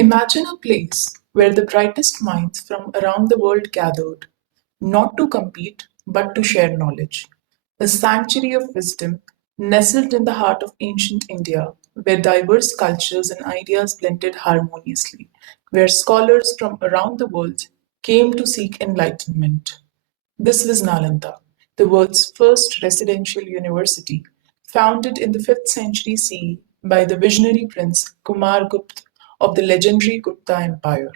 Imagine a place where the brightest minds from around the world gathered, not to compete, but to share knowledge. A sanctuary of wisdom nestled in the heart of ancient India, where diverse cultures and ideas blended harmoniously, where scholars from around the world came to seek enlightenment. This was Nalanda, the world's first residential university, founded in the 5th century CE by the visionary prince Kumargupta of the legendary Gupta Empire.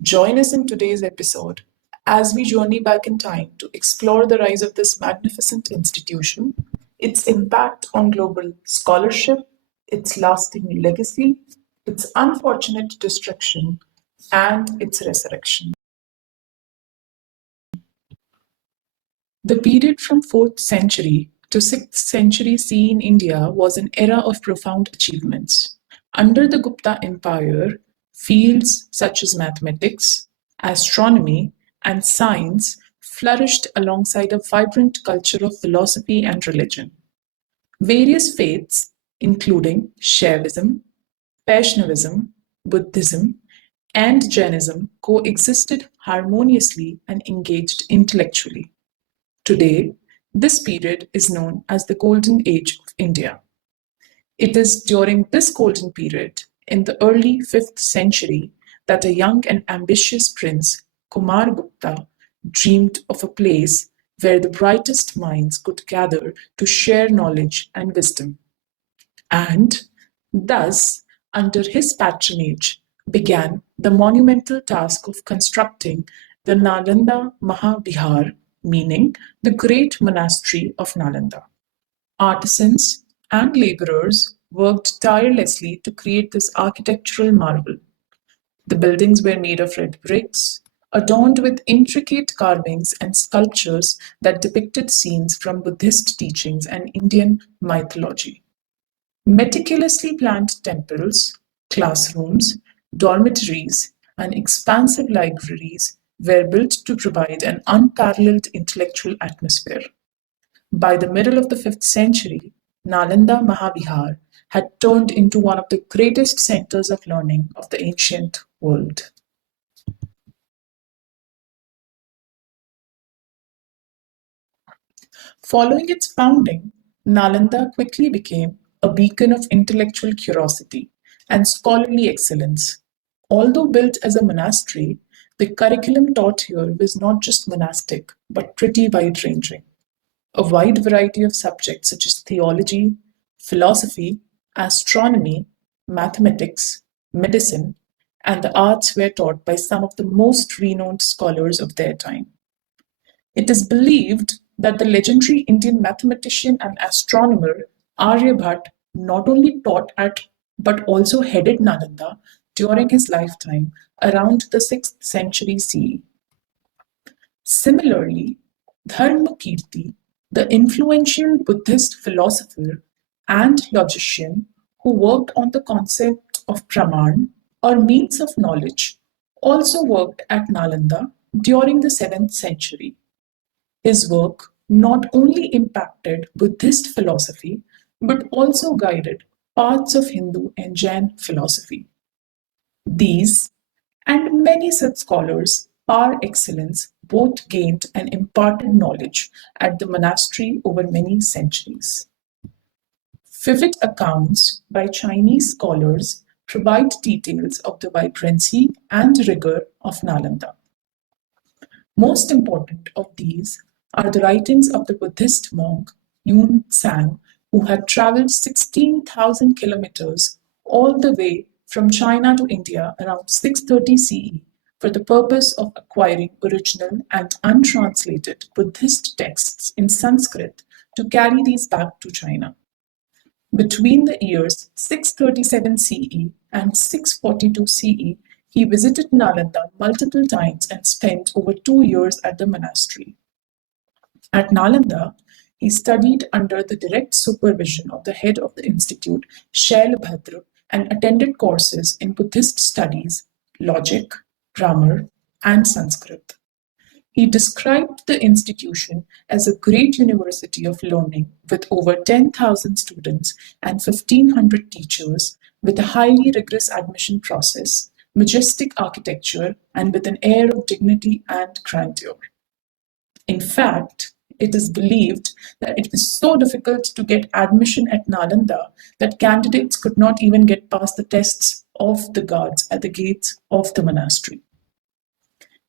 Join us in today's episode as we journey back in time to explore the rise of this magnificent institution, its impact on global scholarship, its lasting legacy, its unfortunate destruction, and its resurrection. The period from 4th century to 6th century CE in India was an era of profound achievements. Under the Gupta Empire, fields such as mathematics, astronomy, and science flourished alongside a vibrant culture of philosophy and religion. Various faiths, including Shaivism, Vaishnavism, Buddhism, and Jainism, coexisted harmoniously and engaged intellectually. Today, this period is known as the Golden Age of India. It is during this golden period, in the early 5th century, that a young and ambitious prince, Kumargupta, dreamed of a place where the brightest minds could gather to share knowledge and wisdom. And thus, under his patronage, began the monumental task of constructing the Nalanda Mahavihara, meaning the great monastery of Nalanda. Artisans and laborers worked tirelessly to create this architectural marvel. The buildings were made of red bricks, adorned with intricate carvings and sculptures that depicted scenes from Buddhist teachings and Indian mythology. Meticulously planned temples, classrooms, dormitories, and expansive libraries were built to provide an unparalleled intellectual atmosphere. By the middle of the 5th century, Nalanda Mahavihar had turned into one of the greatest centers of learning of the ancient world. Following its founding, Nalanda quickly became a beacon of intellectual curiosity and scholarly excellence. Although built as a monastery, the curriculum taught here was not just monastic, but pretty wide ranging. A wide variety of subjects such as theology, philosophy, astronomy, mathematics, medicine, and the arts were taught by some of the most renowned scholars of their time. It is believed that the legendary Indian mathematician and astronomer Aryabhat not only taught at but also headed Nalanda during his lifetime around the 6th century CE. Similarly, Dharmakirti, the influential Buddhist philosopher and logician who worked on the concept of Praman or means of knowledge, also worked at Nalanda during the 7th century. His work not only impacted Buddhist philosophy but also guided parts of Hindu and Jain philosophy. These and many such scholars par excellence both gained and imparted knowledge at the monastery over many centuries. Vivid accounts by Chinese scholars provide details of the vibrancy and rigor of Nalanda. Most important of these are the writings of the Buddhist monk Yun Tsang, who had traveled 16,000 kilometers all the way from China to India around 630 CE for the purpose of acquiring original and untranslated Buddhist texts in Sanskrit to carry these back to China. Between the years 637 CE and 642 CE, he visited Nalanda multiple times and spent over 2 years at the monastery. At Nalanda, he studied under the direct supervision of the head of the institute, Shailabhadra, and attended courses in Buddhist studies, logic, grammar, and Sanskrit. He described the institution as a great university of learning with over 10,000 students and 1,500 teachers, with a highly rigorous admission process, majestic architecture, and with an air of dignity and grandeur. In fact, it is believed that it was so difficult to get admission at Nalanda that candidates could not even get past the tests of the guards at the gates of the monastery.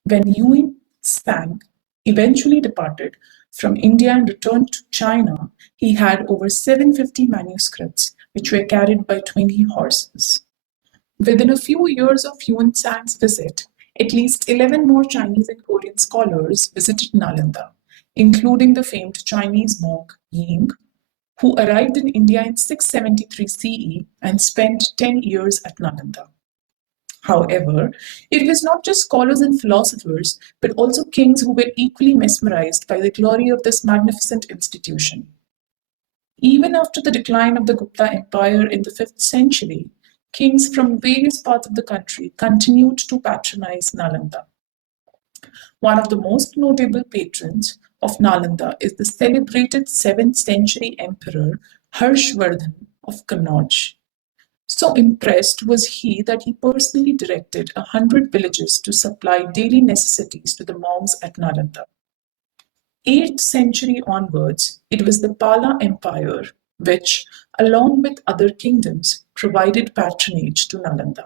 When Yuan Sang eventually departed from India and returned to China, he had over 750 manuscripts, which were carried by 20 horses. Within a few years of Yuan Sang's visit, at least 11 more Chinese and Korean scholars visited Nalanda, including the famed Chinese monk Ying, who arrived in India in 673 CE and spent 10 years at Nalanda. However, it was not just scholars and philosophers, but also kings who were equally mesmerized by the glory of this magnificent institution. Even after the decline of the Gupta Empire in the 5th century, kings from various parts of the country continued to patronize Nalanda. One of the most notable patrons of Nalanda is the celebrated 7th century emperor Harshvardhan of Kannauj. So impressed was he that he personally directed 100 villages to supply daily necessities to the monks at Nalanda. 8th century onwards, it was the Pala Empire which, along with other kingdoms, provided patronage to Nalanda.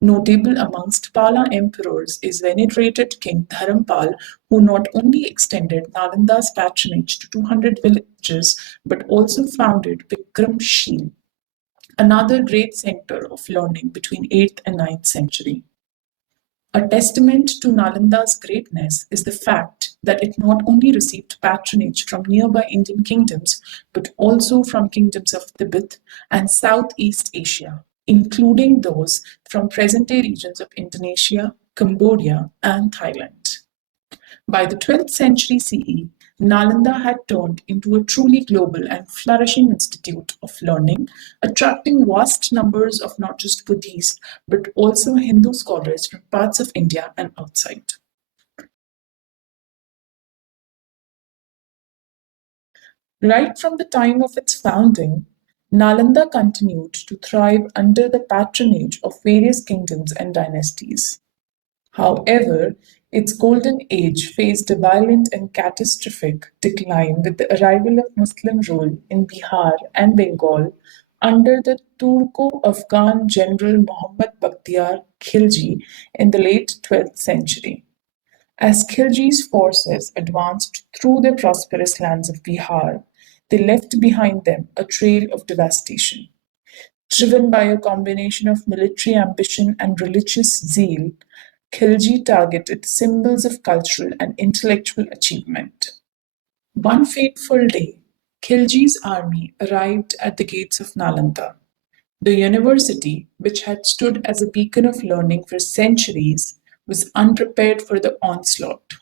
Notable amongst Pala emperors is venerated King Dharampal, who not only extended Nalanda's patronage to 200 villages but also founded Vikramshil, another great center of learning between 8th and 9th century. A testament to Nalanda's greatness is the fact that it not only received patronage from nearby Indian kingdoms, but also from kingdoms of Tibet and Southeast Asia, including those from present-day regions of Indonesia, Cambodia, and Thailand. By the 12th century CE, Nalanda had turned into a truly global and flourishing institute of learning, attracting vast numbers of not just Buddhist but also Hindu scholars from parts of India and outside. Right from the time of its founding, Nalanda continued to thrive under the patronage of various kingdoms and dynasties. However, its golden age faced a violent and catastrophic decline with the arrival of Muslim rule in Bihar and Bengal under the Turco-Afghan general Muhammad Bakhtiar Khilji in the late 12th century. As Khilji's forces advanced through the prosperous lands of Bihar, they left behind them a trail of devastation. Driven by a combination of military ambition and religious zeal, Khilji targeted symbols of cultural and intellectual achievement. One fateful day, Khilji's army arrived at the gates of Nalanda. The university, which had stood as a beacon of learning for centuries, was unprepared for the onslaught.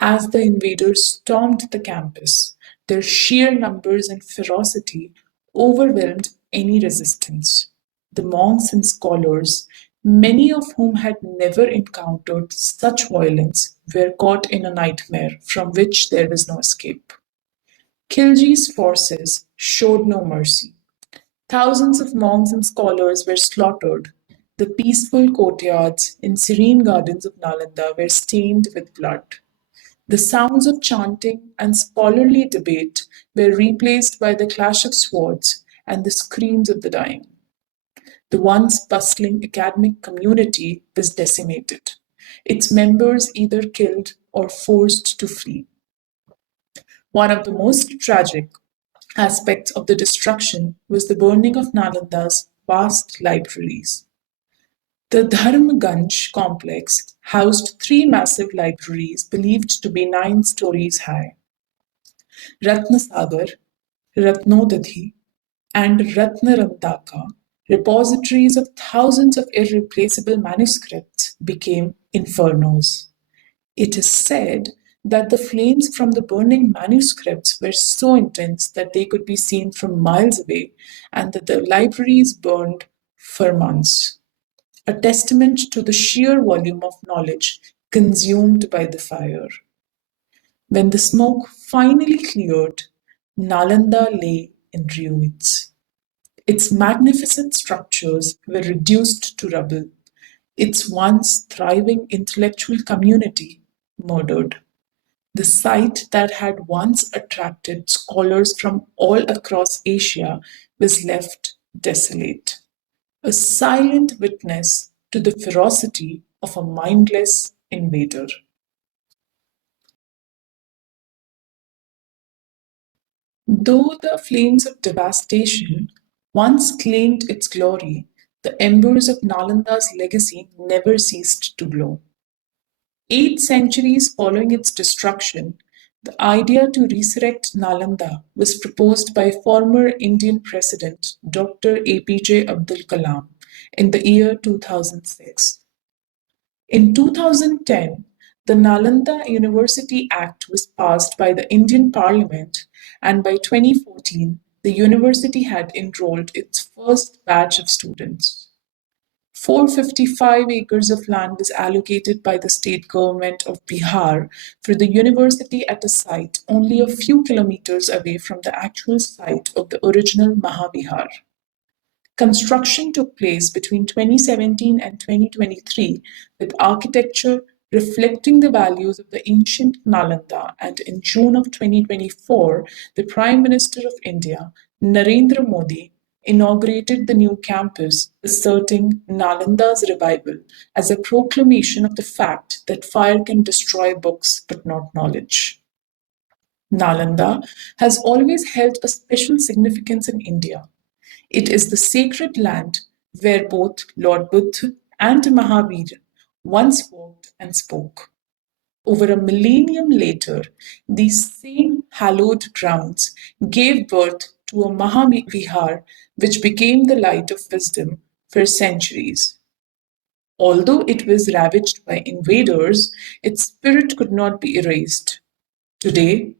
As the invaders stormed the campus, their sheer numbers and ferocity overwhelmed any resistance. The monks and scholars, many of whom had never encountered such violence, were caught in a nightmare from which there was no escape. Khilji's forces showed no mercy. Thousands of monks and scholars were slaughtered. The peaceful courtyards and serene gardens of Nalanda were stained with blood. The sounds of chanting and scholarly debate were replaced by the clash of swords and the screams of the dying. The once bustling academic community was decimated, its members either killed or forced to flee. One of the most tragic aspects of the destruction was the burning of Nalanda's vast libraries. The Dharmganj complex housed three massive libraries believed to be 9 stories high. Ratnasagar, Ratnodadhi, and Ratnarantaka, repositories of thousands of irreplaceable manuscripts, became infernos. It is said that the flames from the burning manuscripts were so intense that they could be seen from miles away, and that the libraries burned for months, a testament to the sheer volume of knowledge consumed by the fire. When the smoke finally cleared, Nalanda lay in ruins. Its magnificent structures were reduced to rubble, its once thriving intellectual community murdered. The site that had once attracted scholars from all across Asia was left desolate, a silent witness to the ferocity of a mindless invader. Though the flames of devastation once claimed its glory, the embers of Nalanda's legacy never ceased to glow. 8 centuries following its destruction, the idea to resurrect Nalanda was proposed by former Indian President Dr. APJ Abdul Kalam in the year 2006. In 2010, the Nalanda University Act was passed by the Indian Parliament, and by 2014, the university had enrolled its first batch of students. 455 acres of land was allocated by the state government of Bihar for the university at a site only a few kilometers away from the actual site of the original Mahavihara. Construction took place between 2017 and 2023 with architecture reflecting the values of the ancient Nalanda, and in June of 2024, the Prime Minister of India, Narendra Modi, inaugurated the new campus, asserting Nalanda's revival as a proclamation of the fact that fire can destroy books but not knowledge. Nalanda has always held a special significance in India. It is the sacred land where both Lord Buddha and Mahavihara once walked and spoke. Over a millennium later, these same hallowed grounds gave birth to a Mahavihara which became the light of wisdom for centuries. Although it was ravaged by invaders, its spirit could not be erased. Today,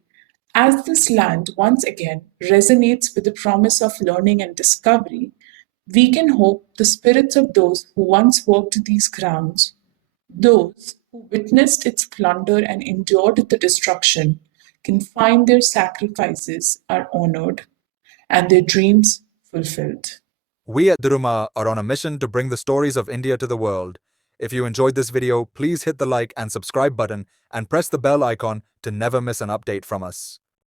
as this land once again resonates with the promise of learning and discovery, we can hope the spirits of those who once walked these grounds, those who witnessed its plunder and endured the destruction, can find their sacrifices are honored and their dreams fulfilled. We at Drumah are on a mission to bring the stories of India to the world. If you enjoyed this video, please hit the like and subscribe button and press the bell icon to never miss an update from us.